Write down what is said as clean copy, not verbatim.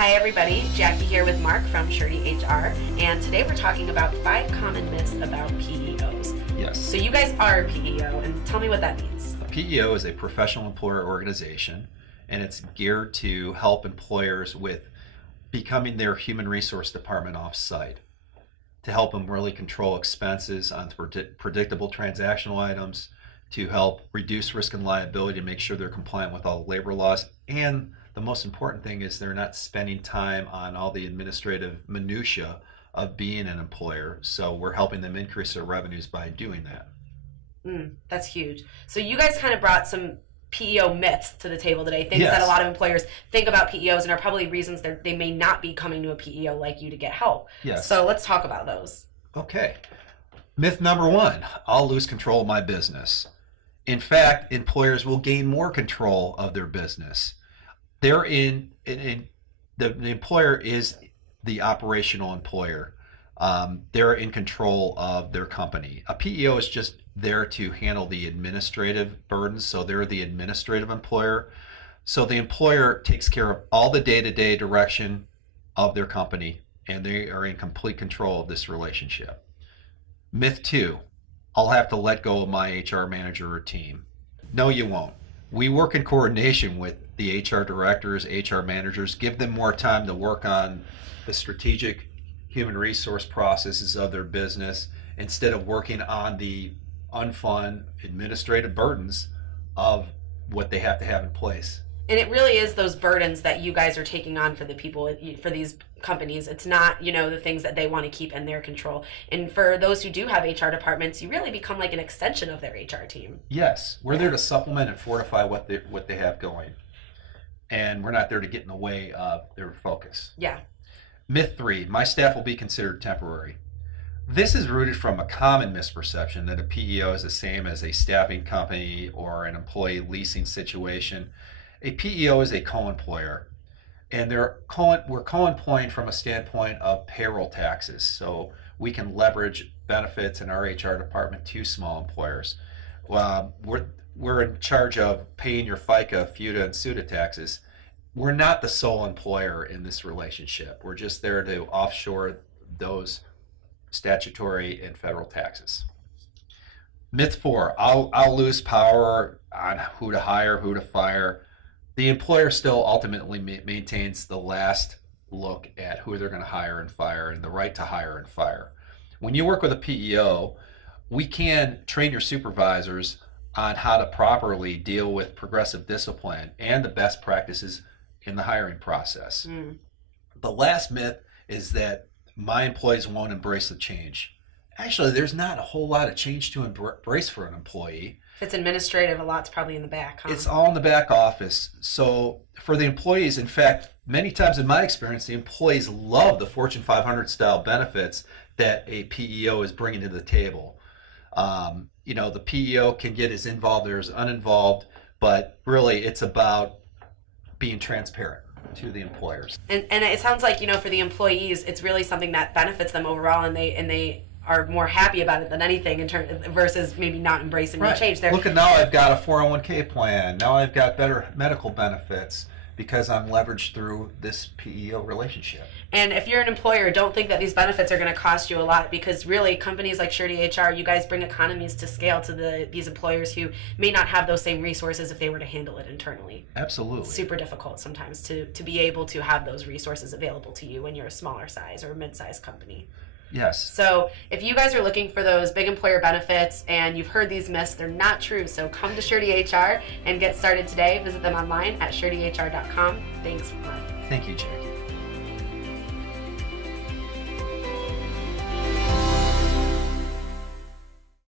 Hi everybody, Jackie here with Mark from Surety HR, and today we're talking about 5 common myths about PEOs. Yes. So you guys are a PEO, and tell me what that means. A PEO is a professional employer organization, and it's geared to help employers with becoming their human resource department off-site, to help them really control expenses on predictable transactional items, to help reduce risk and liability, to make sure they're compliant with all the labor laws, and the most important thing is they're not spending time on all the administrative minutia of being an employer. So we're helping them increase their revenues by doing that. That's huge. So you guys kind of brought some PEO myths to the table today, things Yes. that a lot of employers think about PEOs and are probably reasons they may not be coming to a PEO like you to get help. Yes. So let's talk about those. Okay. Myth number 1, I'll lose control of my business. In fact, employers will gain more control of their business. They're the employer is the operational employer. They're in control of their company. A PEO is just there to handle the administrative burdens, so they're the administrative employer. So the employer takes care of all the day-to-day direction of their company, and they are in complete control of this relationship. Myth 2, I'll have to let go of my HR manager or team. No, you won't. We work in coordination with the HR directors, HR managers, give them more time to work on the strategic human resource processes of their business instead of working on the unfun administrative burdens of what they have to have in place. And it really is those burdens that you guys are taking on for the people, for these companies. It's not, the things that they want to keep in their control. And for those who do have HR departments, you really become like an extension of their HR team. Yes, we're there to supplement and fortify what they have going. And we're not there to get in the way of their focus. Yeah. Myth 3, my staff will be considered temporary. This is rooted from a common misperception that a PEO is the same as a staffing company or an employee leasing situation. A PEO is a co-employer, and we're co-employing from a standpoint of payroll taxes, so we can leverage benefits in our HR department to small employers. We're in charge of paying your FICA, FUTA, and SUTA taxes. We're not the sole employer in this relationship. We're just there to offshore those statutory and federal taxes. Myth 4, I'll lose power on who to hire, who to fire. The employer still ultimately maintains the last look at who they're going to hire and fire and the right to hire and fire. When you work with a PEO, we can train your supervisors on how to properly deal with progressive discipline and the best practices in the hiring process. The last myth is that my employees won't embrace the change. Actually, there's not a whole lot of change to embrace for an employee. If it's administrative, a lot's probably in the back, huh? It's all in the back office. So for the employees, in fact, many times in my experience, the employees love the Fortune 500 style benefits that a PEO is bringing to the table. The PEO can get as involved or as uninvolved, but really it's about being transparent to the employers. And it sounds like, for the employees, it's really something that benefits them overall, and they are more happy about it than anything versus maybe not embracing the change. Look, at now I've got a 401k plan. Now I've got better medical benefits because I'm leveraged through this PEO relationship. And if you're an employer, don't think that these benefits are going to cost you a lot, because really companies like Surety HR, you guys bring economies to scale to these employers who may not have those same resources if they were to handle it internally. Absolutely. It's super difficult sometimes to be able to have those resources available to you when you're a smaller size or a mid-sized company. Yes. So if you guys are looking for those big employer benefits and you've heard these myths, they're not true. So come to Surety HR and get started today. Visit them online at suretyhr.com. Thanks, Mark. Thank you, Jackie.